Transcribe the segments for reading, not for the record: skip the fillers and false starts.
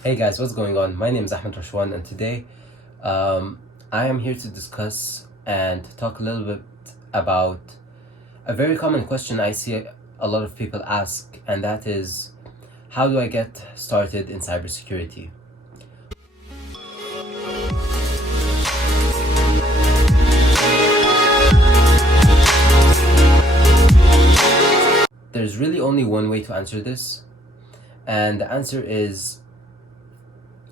Hey guys, what's going on? My name is Ahmed Rashwan, and today I am here to discuss and talk a little bit about a very common question I see a lot of people ask, and that is, how do I get started in cybersecurity? There's really only one way to answer this, and the answer is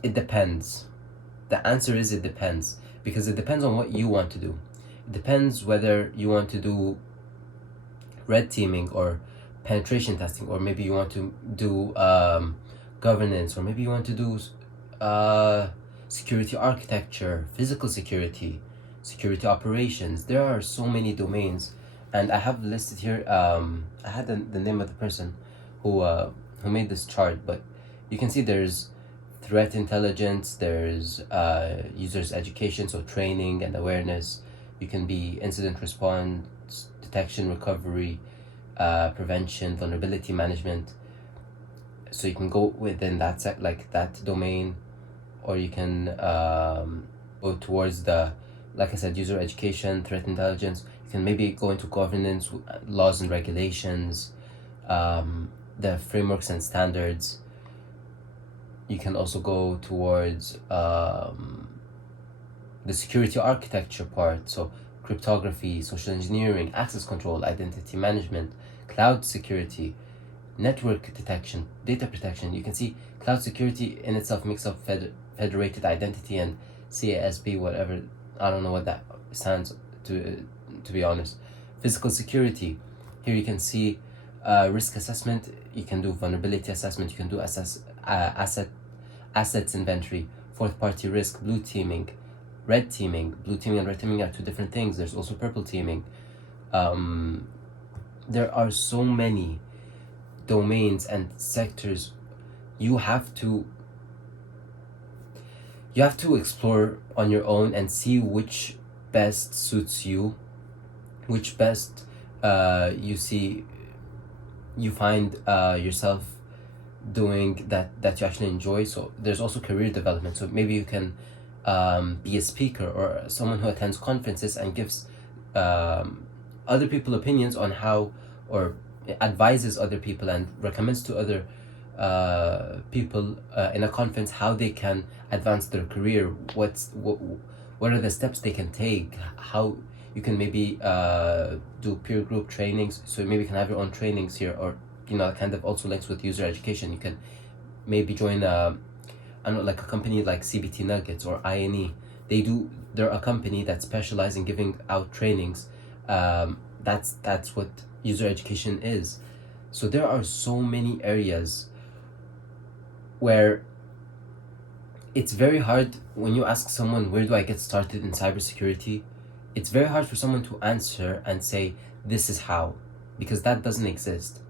it depends. The answer is it depends, because it depends on what you want to do. It depends whether you want to do red teaming or penetration testing, or maybe you want to do governance, or maybe you want to do security architecture, physical security, security operations. There are so many domains, and I have listed here. I had the name of the person who made this chart, but you can see there's threat intelligence, there's users education, so training and awareness. You can be incident response, detection, recovery, prevention, vulnerability management. So you can go within that that domain, or you can go towards the, like I said, user education, threat intelligence. You can maybe go into governance, laws and regulations, the frameworks and standards. You can also go towards the security architecture part, so cryptography, social engineering, access control, identity management, cloud security, network detection, data protection. You can see cloud security in itself makes up federated identity and CASB, whatever. I don't know what that stands to be honest. Physical security. Here you can see risk assessment. You can do vulnerability assessment. You can do assets inventory, fourth party risk, blue teaming, red teaming. Blue teaming and red teaming are two different things. There's also purple teaming. There are so many domains and sectors you have to explore on your own and see which best suits you, which best you find yourself doing that you actually enjoy. So there's also career development, so maybe you can be a speaker or someone who attends conferences and gives other people opinions on how, or advises other people and recommends to other people in a conference how they can advance their career, what are the steps they can take, how you can maybe do peer group trainings, so maybe you can have your own trainings here, or kind of also links with user education. You can maybe join I don't know, like a company like CBT Nuggets or INE. They're a company that specializes in giving out trainings. That's what user education is. So there are so many areas where it's very hard when you ask someone, where do I get started in cybersecurity? It's very hard for someone to answer and say, this is how, because that doesn't exist.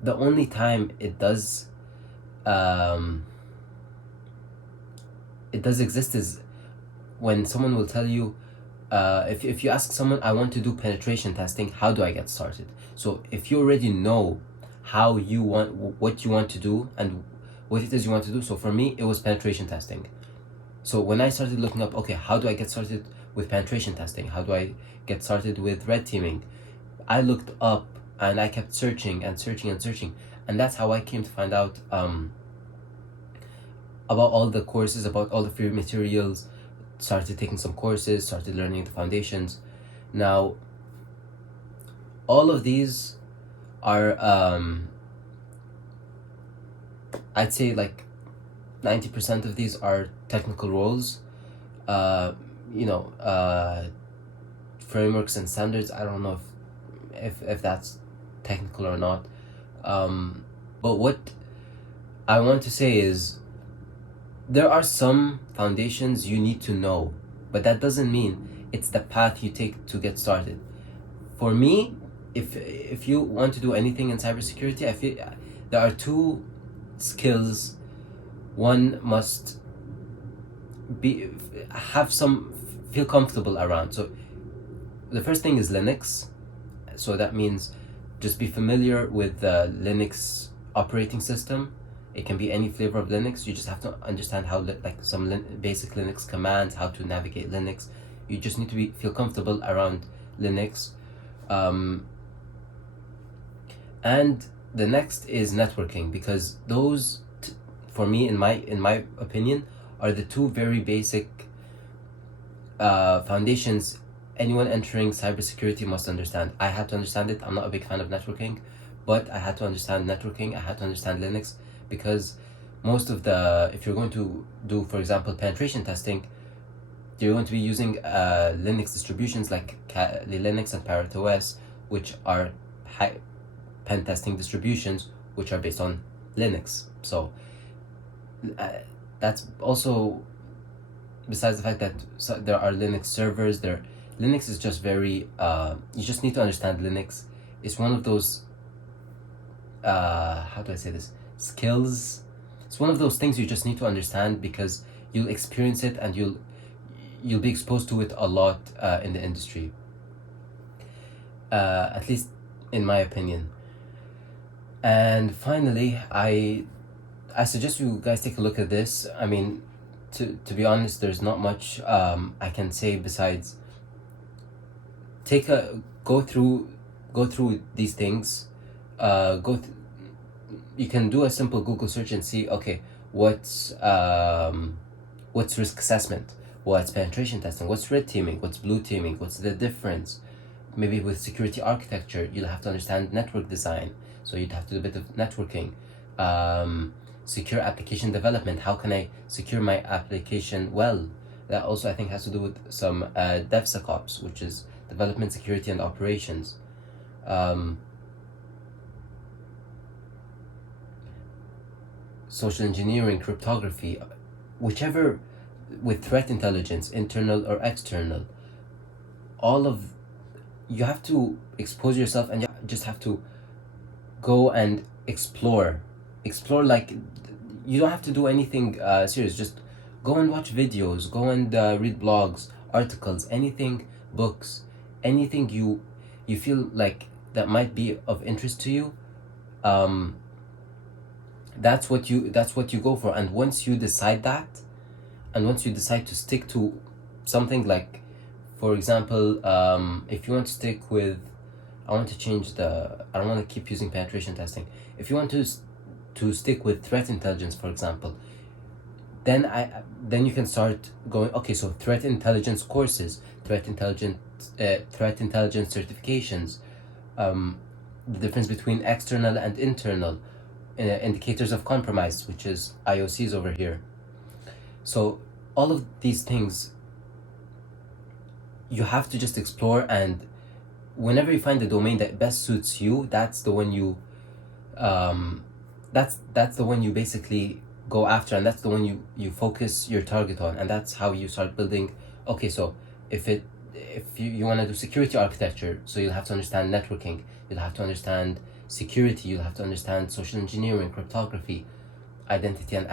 The only time it does exist is when someone will tell you, if you ask someone, I want to do penetration testing, how do I get started? So if you already know what you want to do and what it is you want to do. So for me, it was penetration testing. So when I started looking up, okay, how do I get started with penetration testing? How do I get started with red teaming? I looked up and I kept searching and searching and searching. And that's how I came to find out about all the courses, about all the free materials, started taking some courses, started learning the foundations. Now, all of these are, I'd say like 90% of these are technical roles, frameworks and standards. I don't know if that's technical or not. But what I want to say is, there are some foundations you need to know, but that doesn't mean it's the path you take to get started. For me, if you want to do anything in cybersecurity, I feel there are two skills one must feel comfortable around. So the first thing is Linux. So that means just be familiar with the Linux operating system. It can be any flavor of Linux. You just have to understand how like some basic Linux commands, how to navigate Linux. You just need to feel comfortable around Linux. And the next is networking, because those for me, in my opinion, are the two very basic foundations anyone entering cybersecurity must understand. I had to understand it. I'm not a big fan of networking, but I had to understand networking. I had to understand Linux, because most of if you're going to do, for example, penetration testing, you're going to be using Linux distributions like Linux and Parrot OS, which are pen testing distributions which are based on Linux. So that's also, besides the fact that there are Linux servers, Linux is just very you just need to understand Linux. It's one of those how do I say this, skills. It's one of those things you just need to understand, because you'll experience it and you'll be exposed to it a lot in the industry, at least in my opinion. And finally, I suggest you guys take a look at this. I mean, to be honest, there's not much I can say besides go through these things. You can do a simple Google search and see, okay, what's risk assessment, what's penetration testing, what's red teaming, what's blue teaming, what's the difference. Maybe with security architecture, you'll have to understand network design, so you'd have to do a bit of networking. Secure application development, how can I secure my application well? That also, I think, has to do with some DevSecOps, which is development, security, and operations. Social engineering, cryptography, whichever, with threat intelligence, internal or external. You have to expose yourself, and you just have to go and explore. Like, you don't have to do anything serious. Just go and watch videos, go and read blogs, articles, anything, books, anything you feel like that might be of interest to you. That's what you go for. And once you decide that, and once you decide to stick to something, like, for example, if you want to stick with, I don't want to keep using penetration testing. If you want to stick with threat intelligence, for example, then you can start going, okay, so threat intelligence courses, threat intelligence certifications, the difference between external and internal, indicators of compromise, which is IOCs over here. So all of these things you have to just explore, and whenever you find the domain that best suits you, that's the one you that's the one you basically go after, and that's the one you focus your target on, and that's how you start building. Okay, so if you want to do security architecture, so you'll have to understand networking, you'll have to understand security, you'll have to understand social engineering, cryptography, identity and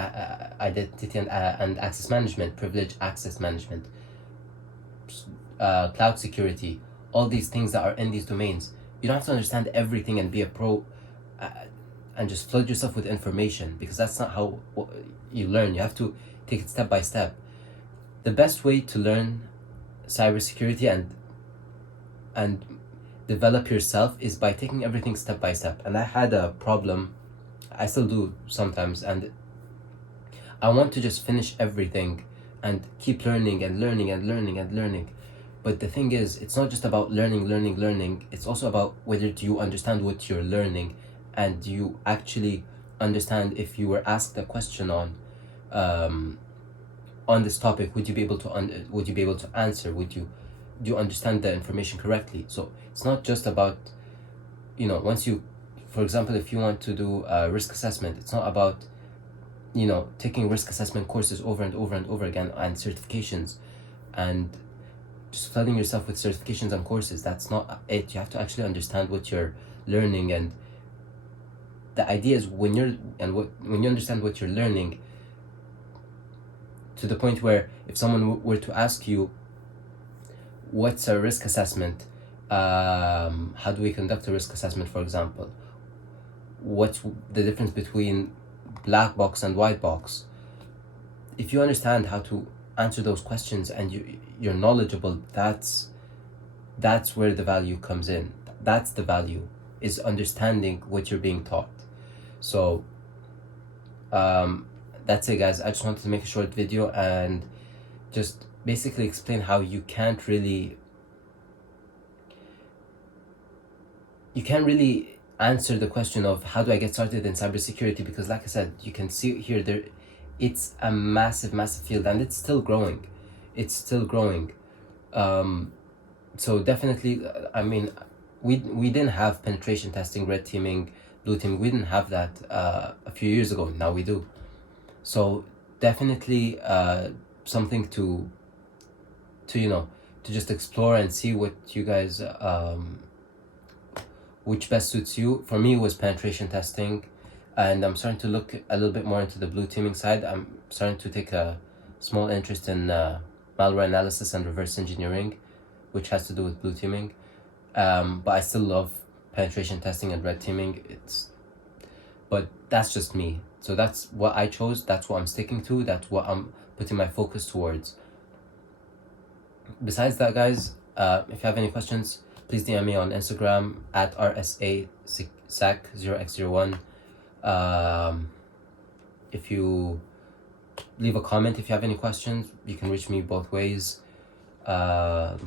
access management, privileged access management, cloud security, all these things that are in these domains. You don't have to understand everything and be a pro and just flood yourself with information, because that's not how you learn. You have to take it step by step. The best way to learn cybersecurity and develop yourself is by taking everything step by step. And I had a problem, I still do sometimes, and I want to just finish everything and keep learning and learning and learning and learning. But the thing is, it's not just about learning. It's also about whether do you understand what you're learning, and do you actually understand, if you were asked a question on this topic, would you be able to answer? Do you understand the information correctly? So it's not just about, once you, for example, if you want to do risk assessment, it's not about taking risk assessment courses over and over and over again, and certifications, and just flooding yourself with certifications and courses. That's not it. You have to actually understand what you're learning, and the idea is when you understand what you're learning, to the point where if someone were to ask you, what's a risk assessment, how do we conduct a risk assessment, for example, what's the difference between black box and white box. If you understand how to answer those questions and you're knowledgeable, that's where the value comes in. That's the value, is understanding what you're being taught. So that's it, guys. I just wanted to make a short video and just basically explain how you can't really answer the question of how do I get started in cybersecurity, because like I said, you can see here it's a massive field, and it's still growing. So definitely, I mean, we didn't have penetration testing, red teaming, blue teaming. We didn't have that a few years ago. Now we do. So definitely something to just explore and see what you guys which best suits you. For me, it was penetration testing, and I'm starting to look a little bit more into the blue teaming side. I'm starting to take a small interest in malware analysis and reverse engineering, which has to do with blue teaming. But I still love penetration testing and red teaming. But that's just me. So that's what I chose. That's what I'm sticking to. That's what I'm putting my focus towards. Besides that, guys, if you have any questions, please DM me on Instagram at rsasac0x01. If you leave a comment, if you have any questions, you can reach me both ways. Yeah,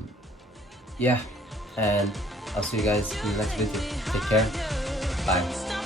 and I'll see you guys in the next video. Take care. Bye.